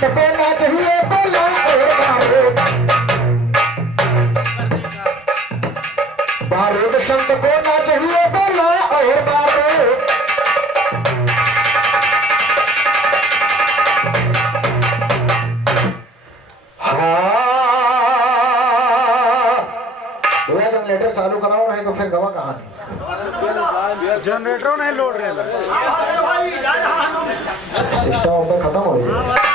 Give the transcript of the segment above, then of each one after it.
संत को ना चाहिए बोला और बारूद संत को ना चाहिए बोला और बारूद जनरेटर चालू कराओ नहीं तो फिर गवा कहानी जनरेटर नहीं लोड रहे सिस्टम पे खत्म हो गया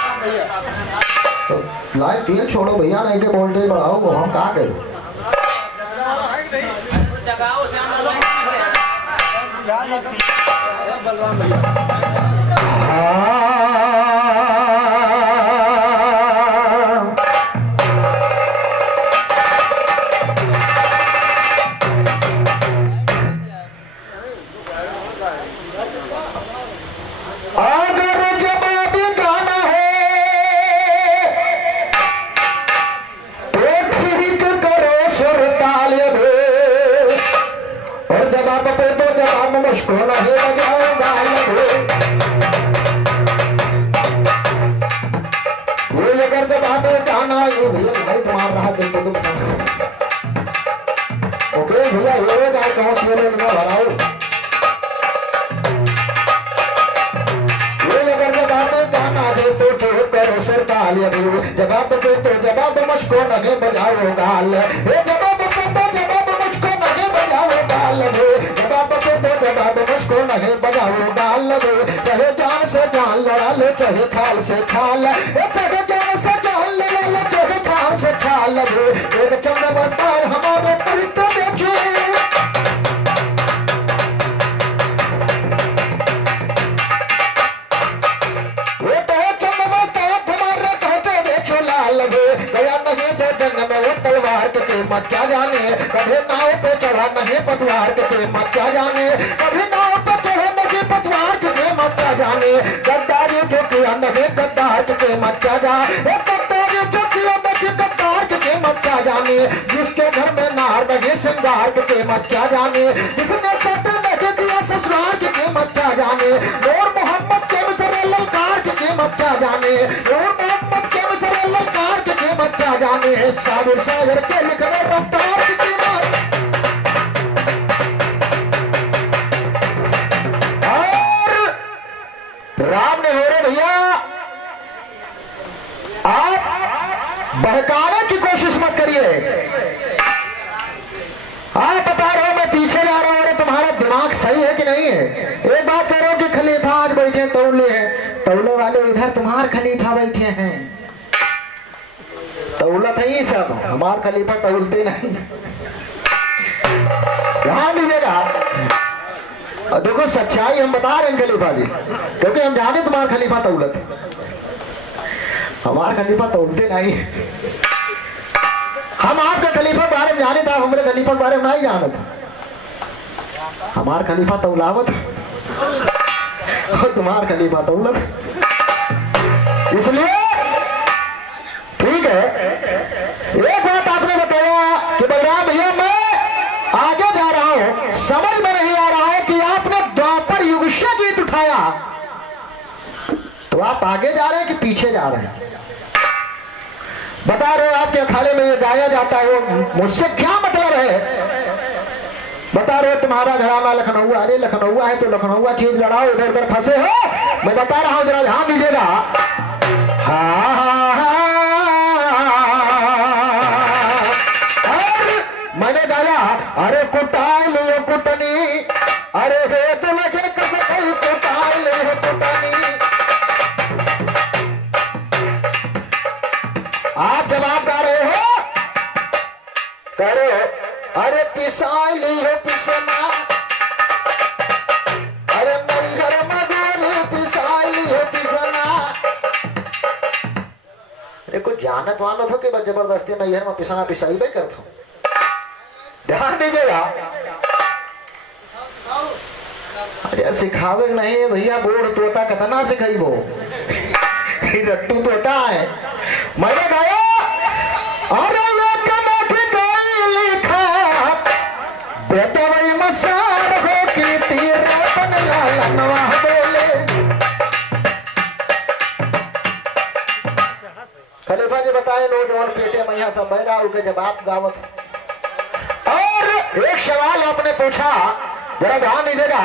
तो लाइव तेल छोड़ो भैया नहीं के वोल्टेज बढ़ाओ वो हम कहाँ गए मुझको नहीं बजाऊंगा ये अगर जब आप गाना ये भैया भाई तुम्हारा रहा दिन तो तुम ओके भैया ये गाय कहो तेरे में भराओ ये अगर जब आप गाना दे तो जो करो सर तालियां जवाब दे तो जवाब मुझको नहीं बजाऊंगा ये जवाब दे तो जवाब मुझको नहीं बजाऊंगा जवाब मुझको नहीं बजाओ डाल दे चाहे जान से जान लड़ा ले चाहे खाल से खाल चाहे जान से जान लड़ा ले चाहे खाल से खाल दे एक चंद बस्ता हमारे तरीके देखो वो तो चंद बस्ता हमारे कहते देखो लाल दे गया नहीं तो जंग में वो तलवार के कीमत क्या जाने कभी नाव पे चढ़ा नहीं पतवार के कीमत क्या जाने कभी नाव पे चढ़ा नहीं पतवार के कीमत क्या जाने गद्दारी जो किया नहीं गद्दार के कीमत क्या जाने गद्दारी जो किया नहीं गद्दार के कीमत क्या जाने जिसके घर में नार नहीं श्रृंगार के कीमत क्या जाने जिसने सट नहीं किया ससुराल की कीमत क्या जाने नूर मोहम्मद के मिसरे ललकार की कीमत क्या जाने नूर मोहम्मद के मिसरे ललकार की कीमत क्या जाने शायर शायर के लिखने रफ्तार की कीमत और राम ने हो रहे भैया आप बहकाने की कोशिश मत करिए आप बता रहे हो मैं पीछे जा रहा हूं अरे तुम्हारा दिमाग सही है कि नहीं है एक बात कह रहे हो कि खलीफा आज बैठे तौले हैं तौले वाले इधर तुम्हारे खलीफा बैठे हैं तौलत है ये सब हमारे खलीफा तौलते नहीं ध्यान दीजिएगा देखो सच्चाई हम बता रहे हैं खलीफा जी क्योंकि हम जाने तुम्हारा खलीफा तौलत हमारा खलीफा तौलते नहीं हम आपके खलीफा बारे में जाने था हमारे खलीफा के बारे में नहीं जाना था हमारा खलीफा तौलावत और तुम्हारा खलीफा तौलत इसलिए ठीक है एक बात आपने बताया कि बलराम भैया मैं आगे जा रहा हूं समझ में नहीं आ रहा है कि आपने द्वापर युग से गीत उठाया तो आप आगे जा रहे हैं कि पीछे जा रहे हैं बता रहे हो आपके अखाड़े में ये गाया जाता है वो मुझसे क्या मतलब है बता रहे हो तुम्हारा घराना लखनऊ अरे लखनऊ है तो लखनऊ चीज लड़ाओ इधर उधर फंसे हो मैं बता रहा हूं जरा ध्यान दीजिएगा मैंने गाया अरे कुटाई लियो कुटनी अरे हे तो लेकिन कसई कुटाई लियो कुटनी आप जवाब गा रहे हो करो अरे पिसाई लियो पिसना अरे नैहर मगोरी पिसाई लियो पिसना अरे कुछ जानत वानत हो कि बस जबरदस्ती नैहर में पिसना पिसाई भाई करता हूं ध्यान दीजिएगा अरे सिखावे नहीं है भैया बोर्ड तोता कितना सिखाइबो रट्टू तोता है मैंने गाया अरे बेटे वही मसाल हो की तीर बन लालनवा बोले बताए नौजवान पेटे मैया सब बहरा के जवाब गावत। और एक सवाल आपने पूछा, जरा ध्यान दीजिएगा।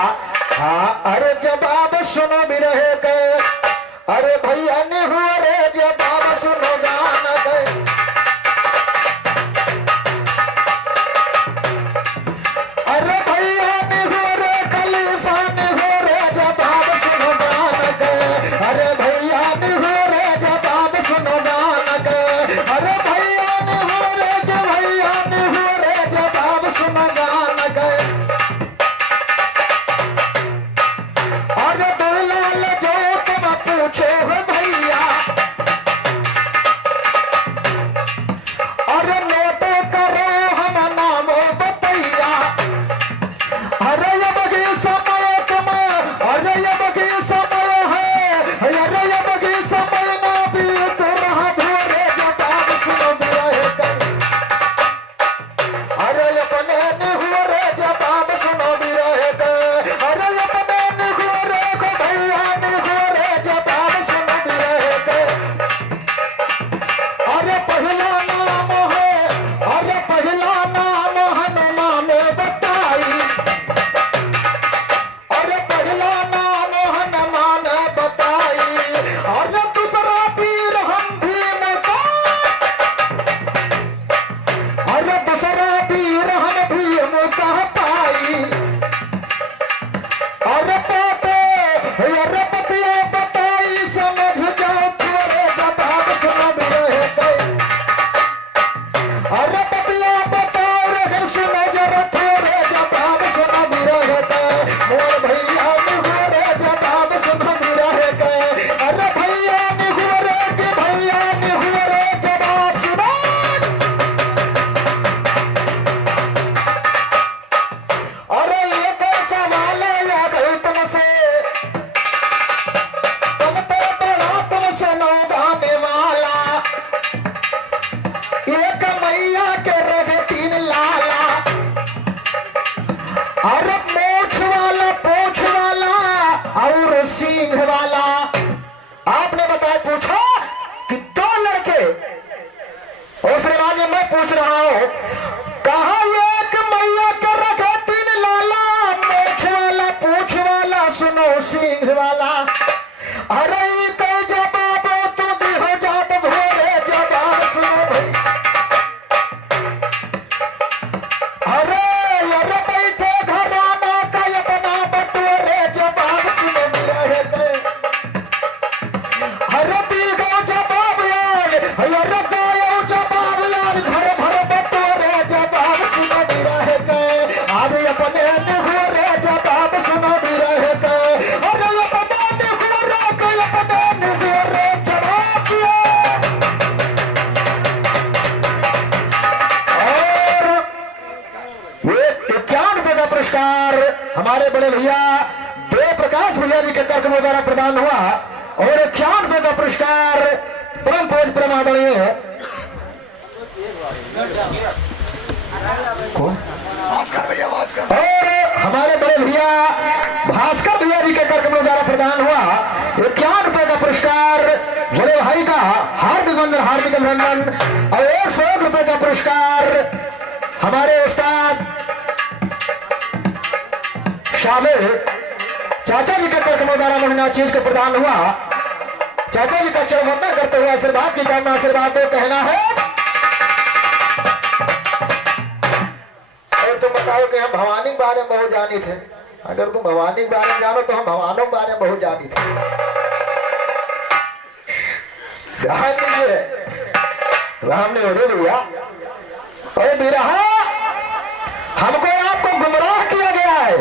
हाँ, अरे जवाब सुनो भी रहे के, अरे भैया ने हुआ रे जवाब सुनो गाना के। अरे भैया ने हुआ रे खलीफा ने हुआ रे जवाब सुनो गाना के। अरे भैया ने हुआ रे जवाब सुनो गाना के। अरे भैया ने हुआ रे भैया ने हुआ रे जवाब सुनो गाना के। अरे दुलाल जो तुम पूछो हो भैया, अरे नोटो करो हम नामो बतैया। अरे ये बगी समय तुम, अरे ये बगी समय है, अरे ये बगी समय ना भी तो रहा भोरे जवाब सुनो भी रहे कर। अरे अपने ने हुआ रे जवाब सुनो भी रहे कर। अरे अपने ने हुआ रे को भैया ने हुआ रे जवाब सुनो भी रहे कर। अरे पहला नाम है, अरे पहला नाम हनुमान बताई। अरे पहला नाम हनुमान बताई। अरे दूसरा पीर हम भीम का, अरे दूसरा पीर हम भीम का पाई। अरे पाते, अरे पतिया बताई समझ जाओ तुम्हारे जवाब सुनो भी रहे कई। अरे पतिया बताओ रे सुनो जरा थोड़े जवाब सुनो भी रहे कई। मोर भैया ने हुआ रे जवाब सुनो भी रहे कई। अरे भैया ने हुआ रे कि भैया ने हुआ रे जवाब सुनो। अरे एक सवाल आ गई तुमसे, तुम तो बड़ा तुमसे नौ गाने वाला। एक मैया के रग तीन लाला, अरे मोछ वाला पूछ वाला और सिंह वाला। आपने बताया पूछा कि दो लड़के, और श्रीमान मैं पूछ रहा हूं, कहा एक मैया के रग तीन लाला, मोछ वाला पूछ वाला सुनो सिंह वाला। अरे कई जवाब तुम दी हो जात भोरे जवाब सुनो भाई। अरे अरे बैठे घराना का अपना बटोरे जवाब सुनो भी रहे थे। अरे दीगो जवाब यार, अरे गायो जवाब यार, घर भर बटोरे जवाब सुनो भी रहे थे। आज अपने ने हुआ रे जवाब सुनो भी रहे थे। अरे अपने ने हुआ रे, अपने ने हुआ रे जवाब दिया। और ये 91 का पुरस्कार हमारे बड़े भैया देव प्रकाश भैया जी के कार्यक्रम द्वारा प्रदान हुआ। और 91 का पुरस्कार परम पूज्य परम आदरणीय भास्कर भैया, भास्कर और हमारे बड़े भैया भास्कर भैया जी के कार्यक्रम द्वारा प्रदान हुआ। 91 का पुरस्कार बड़े भाई का हार्दिक वंदन, हार्दिक अभिनंदन। और 101 रुपए का पुरस्कार हमारे उस्ताद शामिल चाचा जी के कार्यक्रम द्वारा मुन्ना चीज को प्रदान हुआ। चाचा जी का चरण वंदन करते हुए आशीर्वाद की कामना, आशीर्वाद दो कहना है। और तुम बताओ कि हम भवानी के बारे में बहुत जानी थे। अगर तुम भवानी के बारे में जानो तो हम भवानों के बारे में बहुत जानी थे। ध्यान दीजिए, राम ने हो भैया। अरे बिरहा, हमको आपको गुमराह किया गया है।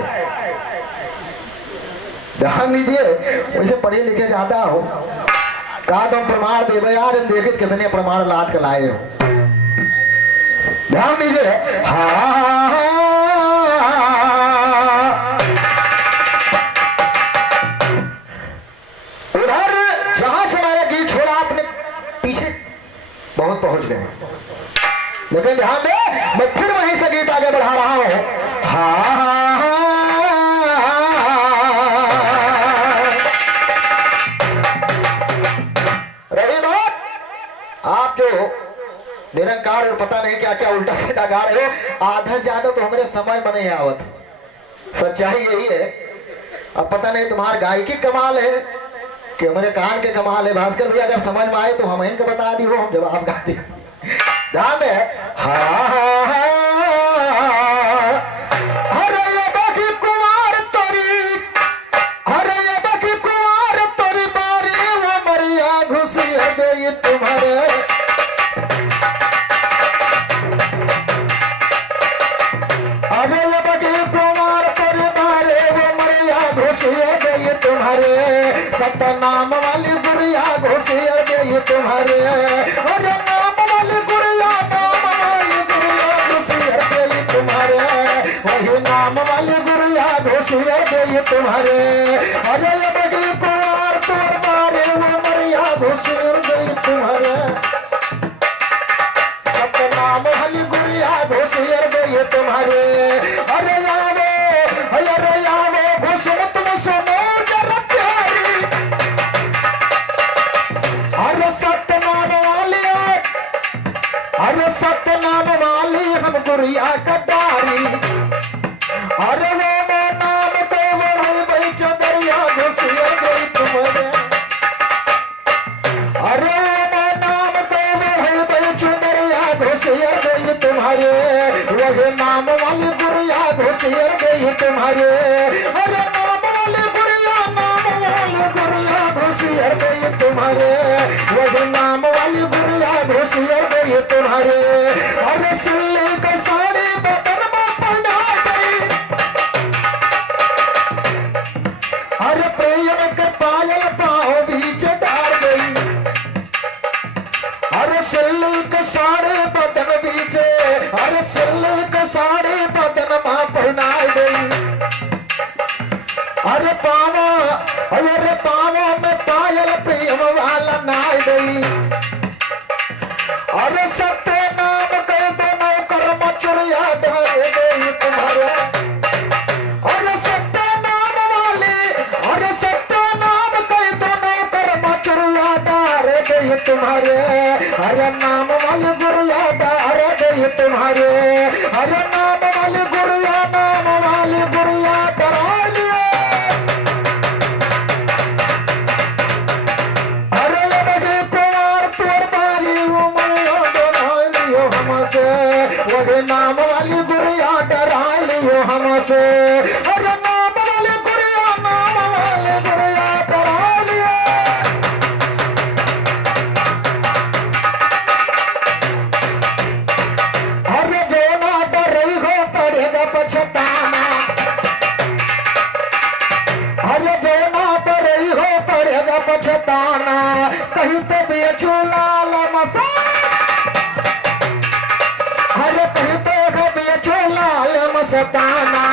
ध्यान दीजिए, वैसे पढ़े लिखे ज्यादा हो, कहा तुम प्रमाण दे यार, देखिए कितने प्रमाण लाद कर लाए हो। ध्यान दीजिए। उधर जहां से मैंने गीत छोड़ा आपने पीछे बहुत पहुंच गए, लेकिन ध्यान दे मैं फिर वहीं से गीत आगे बढ़ा रहा हूं। रही बात आप जो निरंकार और पता नहीं क्या क्या उल्टा सीधा गा रहे हो। आधा ज्यादा तो हमारे समय में नहीं आवत, सच्चाई यही है। अब पता नहीं तुम्हार गायकी कमाल है कि हमारे कान के कमाल है। भास्कर भैया अगर समझ में आए तो हम इनको बता दी, वो हम जवाब गा दी। ध्यान है। हरे बखी कुमार तोरी, हरे बखी कुमार तोरी बारी वो मरिया घुसी गई तुम्हारे। अरे बखी कुमार तोरी बारी वो मरिया घुसी गई तुम्हारे। सतनाम वाली गुड़िया घुसी गई तुम्हारे। अरे नाम वाली गुड़िया, नाम वाली गुड़िया घुसी गई तुम्हारे। वही नाम वाली गुड़िया घुसी गई तुम्हारे। अरे बगी कुमार तुअर बारे वो मरिया घुसी गई तुम्हारे। सतनाम वाली गुड़िया घुसी गई तुम्हारे। अरे यावो घुसम तुम सुनो जरा प्यारी। अरे सत्यनाम वाली, अरे सत्यनाम वाली हम गुड़िया कटारी। अरे वो नाम तो वही भाई चौधरिया घुसी गई तुम्हारे। अरे वो नाम तो वही भाई चौधरिया घुसी गई तुम्हारे। वही नाम वाली गुड़िया घुसी गई तुम्हारे। अरे नाम वाली गुड़िया, नाम वाली गुड़िया घुसी गई तुम्हारे। वही नाम वाली गुड़िया घुसी गई तुम्हारे। अरे सिल्ली का साड़ी बदन में पहना गई। अरे प्रेम के पायल पाँव बीच डाल गई। अरे सिल्ली का साड़ी बदन बीचे, अरे सिल्ली का साड़ी बदन में पहना गई। अरे पावों में पायल प्रेम वाला नाई गई। अरे सत्य नाम कह दो नौकर मचुरिया ढल गई तुम्हारे। अरे सत्य नाम वाली, अरे सत्य नाम कह दो नौकर मचुरिया डाल गई तुम्हारे। अरे नाम वाली गुड़िया डाल गई तुम्हारे। अरे नाम वाली गुड़िया, नाम वाली गुड़िया डरा लिया। वही नाम वाली गुड़िया डरा लियो हमसे। अरे नाम वाली गुड़िया, नाम वाली गुड़िया डरा लियो। अरे जो ना डर रही हो पड़ेगा पछताना। अरे जो ना डर रही हो पड़ेगा पछताना। कहीं तो बेचू लाल मसा, अरे कहीं तो बेचो लाल मस्ताना।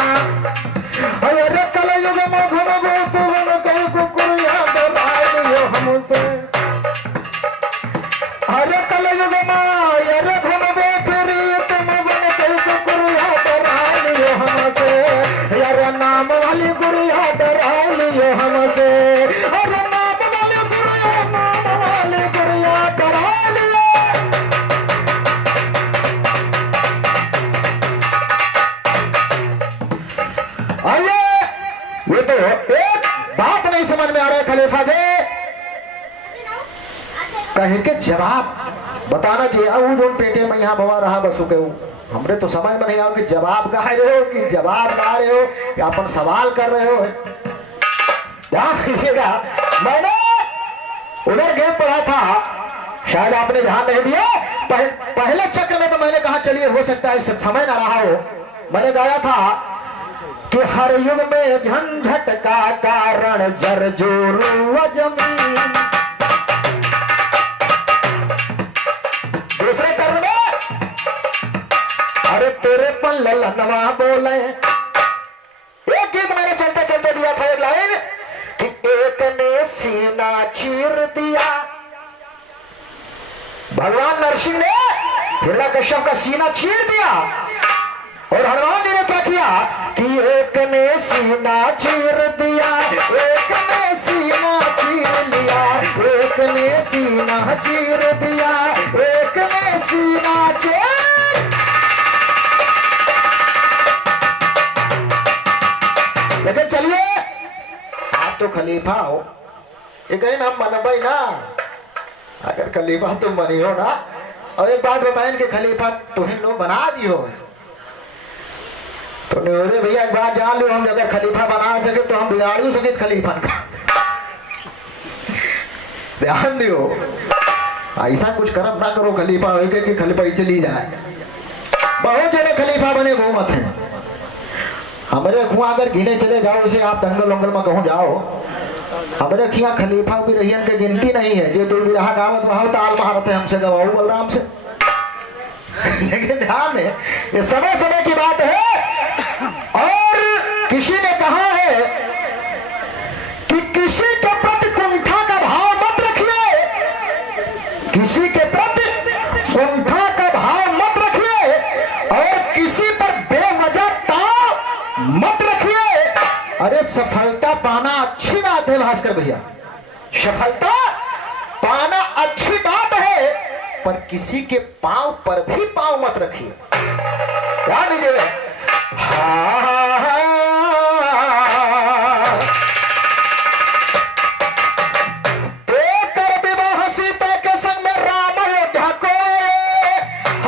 अरे कलयुग में घूमबो तुम कहीं कुकुरिया डरा लियो हमसे। अरे कलयुग में अरे घूमबो फिरी तुम बन कहीं कुकुरिया डरा लियो हमसे। अरे नाम वाली गुड़िया डरा लियो हमसे। अरे नाम वाली गुड़िया, नाम वाली गुड़िया डरा लियो। ये तो एक बात नहीं समझ में आ रहा है खलीफा दे कहे के जवाब बताना चाहिए। वो जो पेटे में यहाँ बवा रहा बसु के हमरे तो समझ में नहीं आओ कि जवाब गा रहे हो कि जवाब गा रहे हो या अपन सवाल कर रहे हो। ध्यान दीजिएगा, मैंने उधर गेम पढ़ा था, शायद आपने ध्यान नहीं दिया। पहले चक्र में तो मैंने कहा चलिए हो सकता है समय ना रहा हो। मैंने गाया था कि हर युग में झंझट का कारण जरजोरू जमीन। दूसरे टर्म में अरे तेरे पल ललनवा बोले। एक गीत मैंने चलते चलते दिया था एक लाइन कि एक ने सीना चीर दिया। भगवान नरसिंह ने हिरण्यकश्यप का सीना चीर दिया और हनुमान जी ने क्या किया कि एक ने सीना चीर दिया, एक ने सीना चीर लिया, एक ने सीना चीर दिया, एक ने सीना लेकिन चलिए आप तो खलीफा हो, ये कहीं ना मनबई ना, अगर खलीफा तुम बनी हो ना। और एक बात बताएं कि खलीफा तुम्हें लोग बना दियो तो नहीं भैया, एक बात जान लो, हम अगर खलीफा बना सके तो हम बिगाड़ सके खलीफा का। ध्यान दियो, ऐसा कुछ कर्म ना करो खलीफा हो कि खलीफा ही चली जाए। बहुत जने खलीफा बने घूमत हैं, हमारे खुआ अगर गिने चले जाओ, इसे आप दंगल वंगल में कहूँ जाओ, हमारे खिया खलीफा भी रही के गिनती नहीं है। जो दो बिरहा गावत वहां ताल महारत है, हमसे गवाऊ बलराम से। लेकिन ध्यान है, ये समय समय की बात है। और किसी ने कहा है कि किसी के प्रति कुंठा का भाव मत रखिए, किसी के प्रति कुंठा का भाव मत रखिए, और किसी पर बेवजह ताव मत रखिए। अरे सफलता पाना अच्छी बात है भास्कर भैया, सफलता पाना अच्छी बात है, पर किसी के पांव पर भी पांव मत रखिए। ध्यान दीजिए। देकर विवाह सीता के संग में राम अयोध्या को,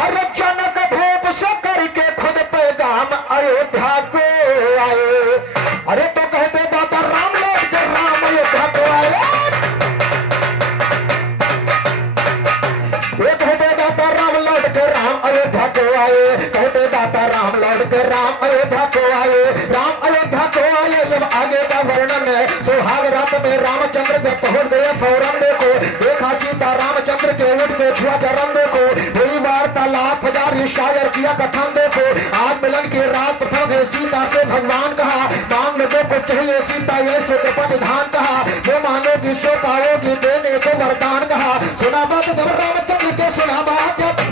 हर जनक भूप से करके खुद पैगाम अयोध्या को आए। अरे तो कहते दादा राम लौट के राम अयोध्या को आए, ये कहते दादा राम लौट के राम अयोध्या को आए, कहते दादा राम लौट के राम अयोध्या को आए, राम अयोध्या को आए। जब आगे का वर्णन है, सुहाग रात में रामचंद्र जब पहुंच गए फौरन देखो, देखा सीता रामचंद्र के उठ के छुआ चरण देखो, हुई वार्तालाप जारी शायर किया कथन देखो। आज मिलन की रात प्रथम है, सीता से भगवान कहा मांग जो कुछ चाहिए सीता ये से ध्यान कहा, जो मांगोगी सो पाओगी देने को वरदान कहा। सुना बात जब रामचंद्र के सुना बात जब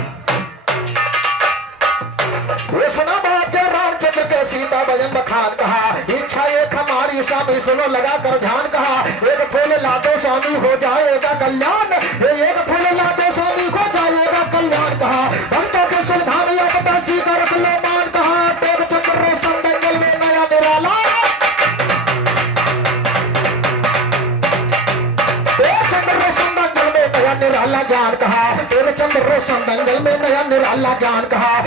ये सुना बात जब रामचंद्र के सीता भजन बखान कहा, इच्छा एक हमारी स्वामी सुनो लगा कर ध्यान कहा, एक फूल ला दो स्वामी हो जाएगा कल्याण, एक फूल ला दो स्वामी हो जाएगा कल्याण कहा। भक्तों के सुविधा में अपना सीता रख लो मान कहा, देव चंद्र रोशन दंगल में नया निराला, निराला ज्ञान कहा, चंद्र रोशन दंगल में नया निराला ज्ञान कहा।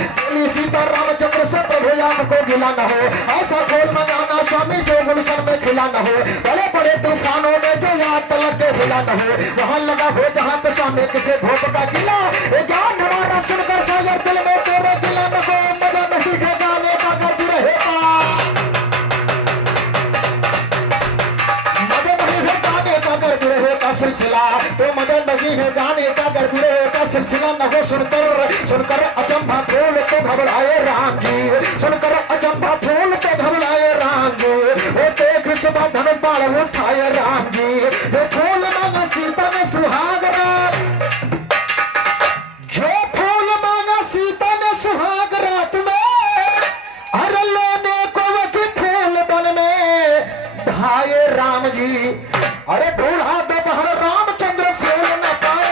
सीता रामचंद्र से प्रभु आपको गिला न हो, ऐसा फूल मंगाना स्वामी जो गुलशन में खिला न हो, बड़े बड़े तूफानों में जो याद तलक के हिला न हो, वहां लगा हो जहां पे स्वामी किसे भोग का गिला। ज्ञान हमारा सुनकर सागर दिल में तेरे गिला न हो, मजा नहीं है गाने का गर्द रहेगा, सिलसिला तो मदन नहीं है गाने का गर्भिड़े का सिलसिला न हो। सुनकर अचंभा फूल तो घबराए राम जी, सुनकर अचंभा फूल तो घबराए राम जी, वो देख सुबह धनुष बाण उठाए राम जी, वो फूल मांगा सीता ने सुहाग रात, जो फूल मांगा सीता ने सुहाग रात में, हर लेने को वही फूल बन में ढाए राम जी। अरे ढूंढा दोपहर रामचंद्र फूल न पाए,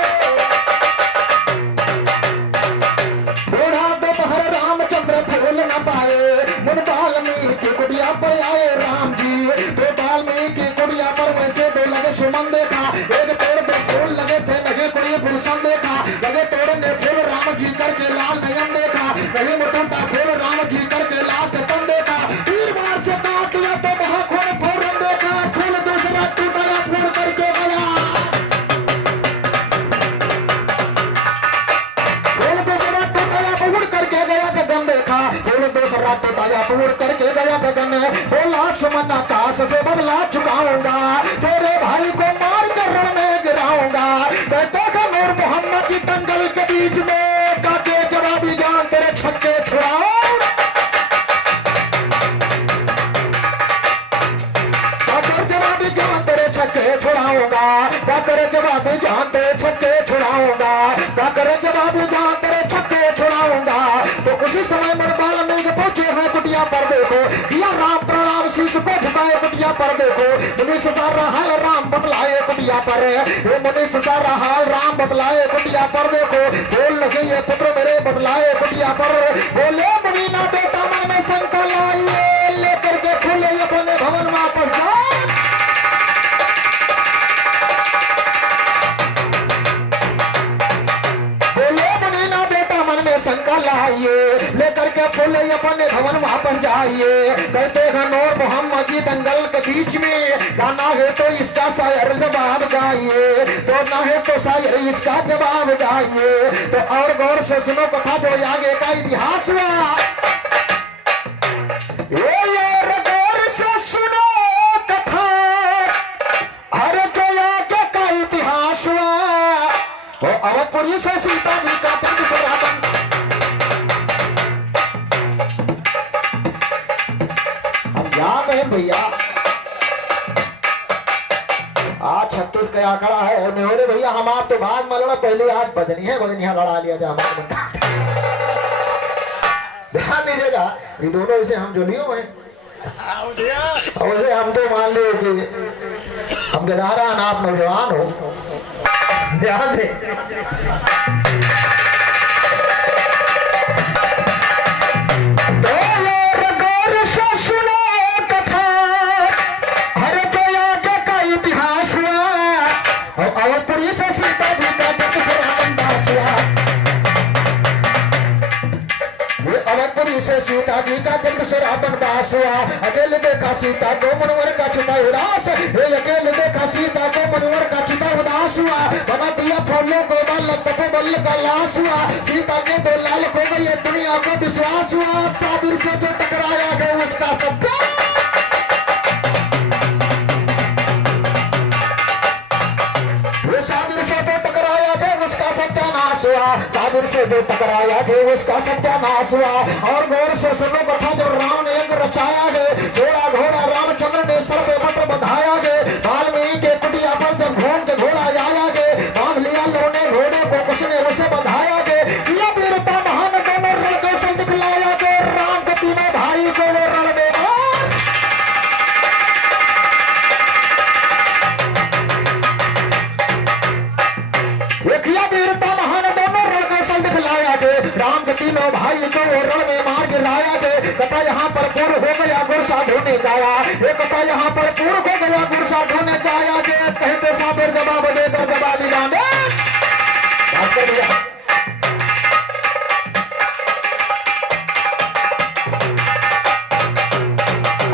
ढूंढा दोपहर रामचंद्र फूल न पाए, मुन वाल्मीकि कुटिया पर आए राम जी, तो वाल्मीकि कुटिया पर वैसे दो लगे सुमन देखा, एक पेड़ पे फूल लगे थे लगे कुड़ी गुलशन देखा, लगे तोड़ने फूल राम जी करके लाल नयन देखा, वही मुटुंटा फूल राम जी करके लाल तन देखा, तीर बार से काट दिया तो महाखोर फौरन देखा, फूल दूसरा टूटा करके गया, फूल दूसरा टूटा उड़ करके गया गगन देखा, फूल दूसरा टूटा उड़ करके गया गगन, बोला सुमन आकाश से बदला चुकाऊंगा, तेरे भाई को मार कर रण में गिराऊंगा, कहते का नूर मोहम्मद की दंगल के बीच में काटे जवाबी जान तेरे छक्के छुड़ाओ, छुड़ाऊंगा, काकर जवाबी जान तेरे छक्के छुड़ाऊंगा, काकर जवाबी जान तेरे छक्के छुड़ाऊंगा। तो उसी समय मरबाल में पहुंचे हैं कुटिया पर देखो, दिया राम प्रणाम शीश को झुकाए कुटिया पर देखो, मुनीष सारा हाल राम बतलाए कुटिया पर, मुनीष सारा हाल राम बतलाए कुटिया पर देखो, बोल लगे ये पुत्र मेरे बतलाए कुटिया पर, बोले मुनीना बेटा मन में शंका लाइए, लेकर के फूले अपने भवन वापस जाओ। बोलो मुनीना बेटा मन में शंका लाइए, लेकर के फूल अपने भवन वापस जाइए। कहते हैं नूर मोहम्मद जी दंगल के बीच में गाना है तो इसका शायर जवाब गाइए, तो ना है तो शायर इसका जवाब गाइए। तो और गौर से सुनो कथा जो आगे का इतिहास हुआ। और गौर से सुनो कथा, हर जो आगे का इतिहास हुआ। वो अवधपुरी से सीता जी का दंड से रावण, हम याद है भैया आज 36 का आंकड़ा है। नेहरे भैया हम आप तो बाद मलना पहले आज बदनिया लड़ा लिया था हमारे। ध्यान दीजिएगा ये दोनों इसे हम जो लियो हैं और उसे हम तो मान लो कि हम गदारा आप नौजवान हो। ध्यान दे अवधपुरी से सीता जी का दंड से रावण दास हुआ। अवधपुरी से सीता जी का दंड से रावण दास हुआ। अकेले देखा सीता को मनोहर का चिता उदास, अकेले देखा सीता को मनोहर का चिता उदास हुआ। बना दिया फूलों को बल तपो बल का लाश हुआ। सीता के दो लाल को गई दुनिया को विश्वास हुआ। साबिर से जो टकराया गया उसका सब साबिर से जो टकराया गए उसका सत्यानाश हुआ। और गौर से सुनो कथा जब राम ने यज्ञ रचाया गए, घोड़ा घोड़ा रामचंद्र ने सर पे पत्र बंधाया गए। वाल्मीकि के कुटिया पर जब घूम के घोड़ा आया गए, बांध लिया लोने घोड़े को, कुछ ने उसे बंधाया गए। किया वीरता महान दोनों रण कौशल दिखलाया गए। राम के तीनों भाई को वो रण में राम के तीनों भाई को वो रण में मार गिराया गए। कथा यहाँ पर पूर्व हो गया गुरु साधु ने गाया। ये कथा यहाँ पर पूर्व हो गया गुरु साधु ने गाया गया। कहते साबिर जवाब देकर जवाबी गाने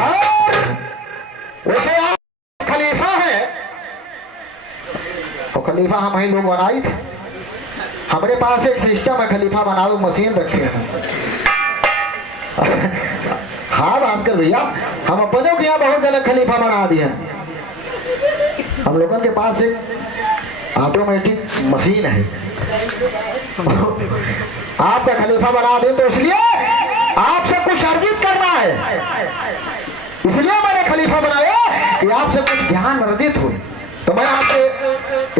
और वैसे आप खलीफा है तो खलीफा हम ही लोग बनाई थे। हमारे पास एक सिस्टम है, खलीफा बनाओ मशीन रखे हैं। हाँ भास्कर भैया हम अपनों के यहाँ बहुत जगह खलीफा बना दिए। हम लोगों के पास एक ऑटोमेटिक मशीन है। आपका खलीफा बना दे तो इसलिए आपसे कुछ अर्जित करना है, इसलिए मैंने खलीफा बनाया कि आपसे कुछ ज्ञान अर्जित हो। तो मैं आपसे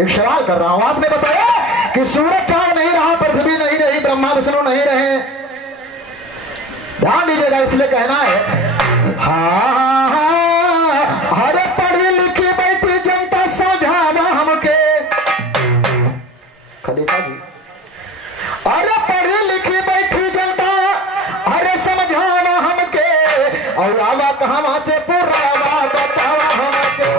एक सवाल कर रहा हूं। आपने बताया कि सूरज चांद नहीं रहा, पृथ्वी नहीं रही, ब्रह्मा विष्णु नहीं रहे। ध्यान दीजिएगा इसलिए कहना है हाँ अरे पढ़ी लिखी बैठी जनता समझावा हमके। खलीफा जी अरे पढ़ी लिखी बैठी जनता अरे समझावा हमके। और आवा कहां से पुरावा बतावा हमके।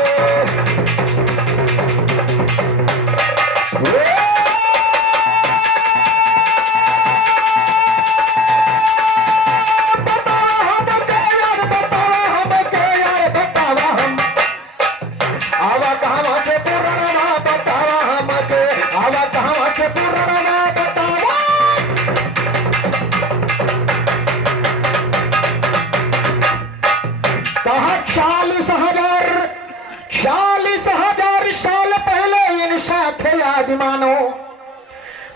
मानो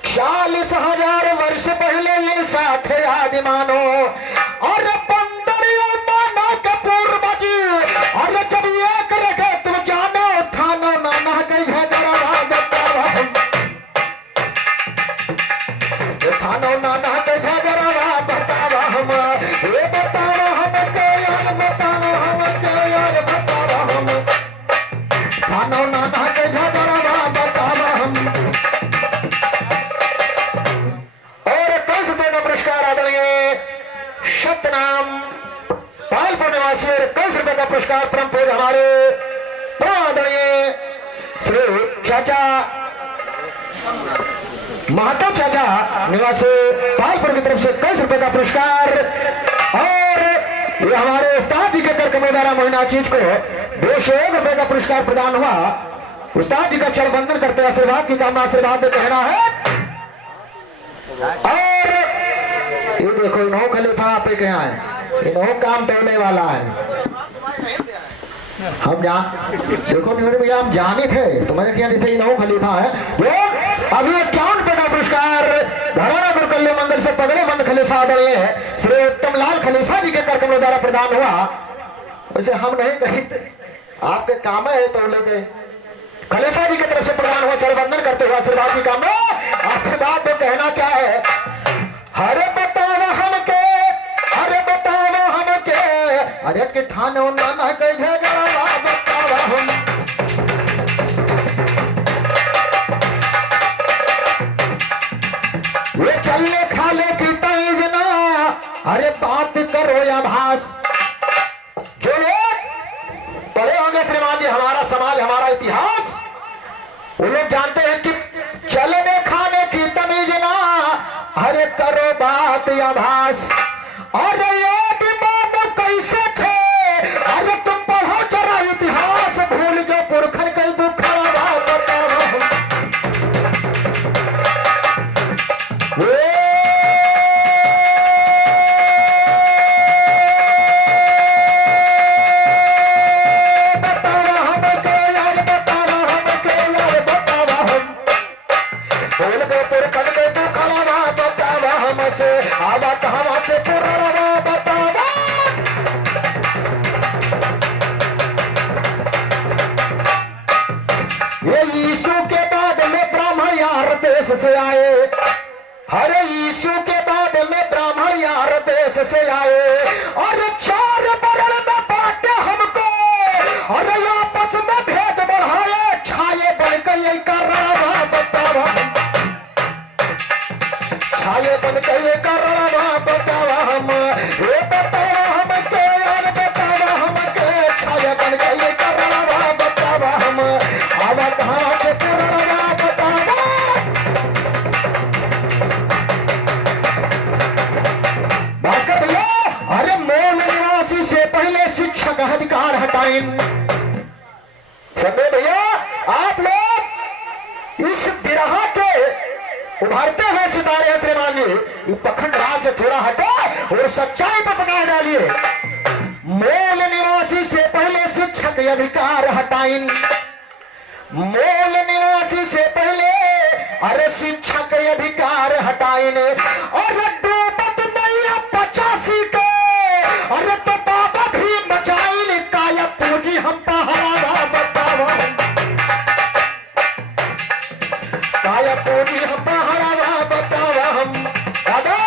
40,000 वर्ष पहले इन साथ याद मानो। और 15 मानो के पूर्वज और जब एक रखे तुम जानो थानो नाना के झगड़ा बतावा थानो नाना के झगड़ा बतावा हम ये बतावा हमके यार बतावा हमके यार बतावा हम थानो नाना के झगड़ा बतावा हम। और 10 रुपए का पुरस्कार आदरणीय सतनाम पूज हमारे आदरणीय श्री चाचा महतो चाचा निवासी पालपुर की तरफ से 21 रुपए का पुरस्कार और ये हमारे उस्ताद जी के कर कमेदारा महीना चीज को 201 रुपए का पुरस्कार प्रदान हुआ। उस्ताद जी का चरण वंदन करते आशीर्वाद की कामना आशीर्वाद देते कहना है। और ये देखो इन्हों खलीफा आप के यहाँ है, इन्हों काम तोड़ने वाला है। हम जान देखो भैया हम जाने थे तो मैंने किया जैसे इन्हों खलीफा है। अभी 51 रुपए का पुरस्कार घराना गुरकल्लू मंदिर से पगड़े बंद खलीफा आदरणीय श्री उत्तम लाल खलीफा जी के कर कमलों द्वारा प्रदान हुआ। वैसे हम नहीं कही आपके काम है तो ले गए खलीफा जी की तरफ से प्रदान हुआ। चरण वंदन करते हुए आशीर्वाद की कामना आशीर्वाद तो कहना क्या है। हरे बतावा हमके, हरे बतावा हमके, अरे के ठानो नाना के झगड़ा बतावा हम। ये चलने खाले की तमीज ना, अरे बात करो या भास। जो लोग पढ़े होंगे श्रीमान जी हमारा समाज हमारा इतिहास, वो लोग जानते हैं कि चलने खाने की तमीज ना, अरे करो बात या भास। अरे ये दिमाग कैसे थे, अरे तुम पढ़ो जरा इतिहास, भूल गए पुरखन कई दुख से पुराना बतावा। ये यीशु के बाद में ब्राह्मण यार देश से आए, हरे यीशु के बाद में ब्राह्मण यार देश से आए और 4 वर्ण में बांटे हमको और आपस में भेद बढ़ाए, छाये बन के कर रहा बतावा, छाये बन के कर रहा बतावा हम, ये बतावा हमके यार बतावा हमके, छाये बन के कर रहा बतावा हम, आवा कहाँ से पुराना बतावा। भास्कर भैया, अरे मूल निवासी से पहले शिक्षक अधिकार हटाएं। समझे भैया, आप लोग इस बिरहा के उभरते हुए सितारे श्रीमान जी, ये पखंड राज से थोड़ा हटो और सच्चाई पर पकड़ डालिए। मूल निवासी से पहले शिक्षक अधिकार हटाएं, मूल निवासी से पहले अरे शिक्षक अधिकार हटाएं और डूबत नैया 85 के अरे तो बाबा भी बचाइन, काया पूजी हम पहाड़ा बतावा, काया पूजी हम पहाड़ा बतावा हम। दादा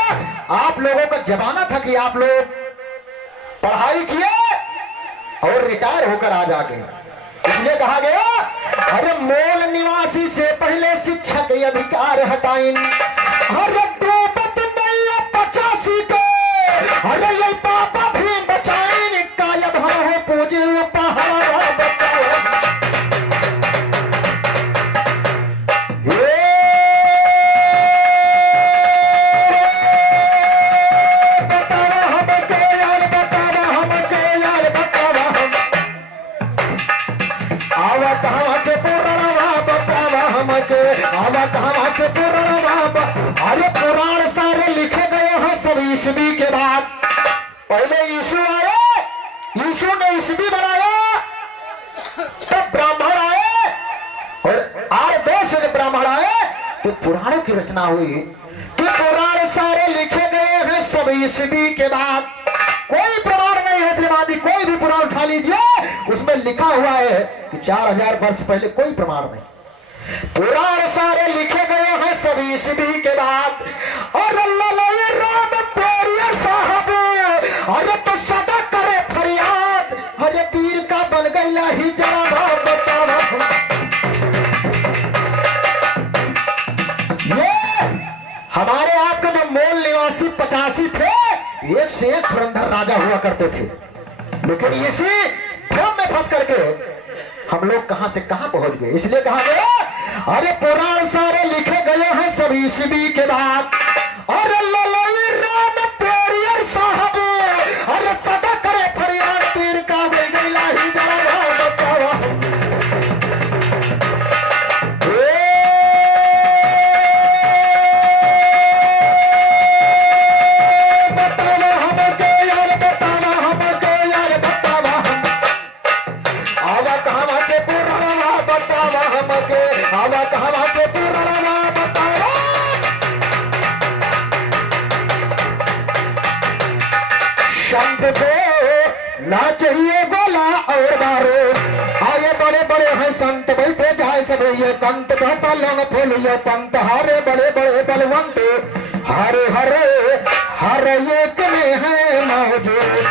आप लोगों का जमाना था कि आप लोग पढ़ाई किए और रिटायर होकर आ जागे, इसलिए कहा गया अरे मूल निवासी से पहले शिक्षक अधिकार हटाएं, अरे डूबत नैया 85 के अरे ये पापा भी बचाएं, काया भाव पूजे पहाड़ा बताओ। बतावा हमके यार बतावा हमके यार बतावा हम, आवा कहाँ से पुराना बतावा हमके, आवा कहाँ से पुराना। अरे पुराण सारे लिखे गए हैं सब ईस्वी के बाद, पहले यीशु आए, यीशु ने ईस्वी बनाया, तब ब्राह्मण आए और आर देश से ब्राह्मण आए तो पुराणों की रचना हुई कि पुराण सारे लिखे गए हैं सब ईस्वी के बाद। कोई प्रमाण नहीं है श्रीमान जी, कोई भी पुराण उठा लीजिए उसमें लिखा हुआ है कि 4000 वर्ष पहले, कोई प्रमाण नहीं। पुराण सारे लिखे गए हैं सब ईस्वी के बाद और राम पेरियर साहब अरे तो सदा करे फरियाद, अरे पीर का बन गया ही जवाब बतावा। ये हमारे आपके जो मूल निवासी 85 थे, एक से एक पुरंदर राजा हुआ करते थे, लेकिन इसी भ्रम में फंस करके हम लोग कहां से कहां पहुंच गए। इसलिए कहा गया अरे पुराण सारे लिखे गए हैं सभी शिवी के बाद। अरे ललोई राम पेरियर साहब अरे सदा करे फरियाद पीर का हो गई लाही जरा बचावा। बतावा हमको यार बतावा हमको यार बतावा आवा कहां से पूर्णवा बतावा हमके आवा कहां से पूर्णवा बतावा। शब्द को ना चाहिए गोला और बारो आए बड़े बड़े हैं संत बैठे जाए सब ये कंत कहता लंग फूल ये पंत हारे बड़े बड़े बलवंत हरे हरे हर एक में है मौजूद।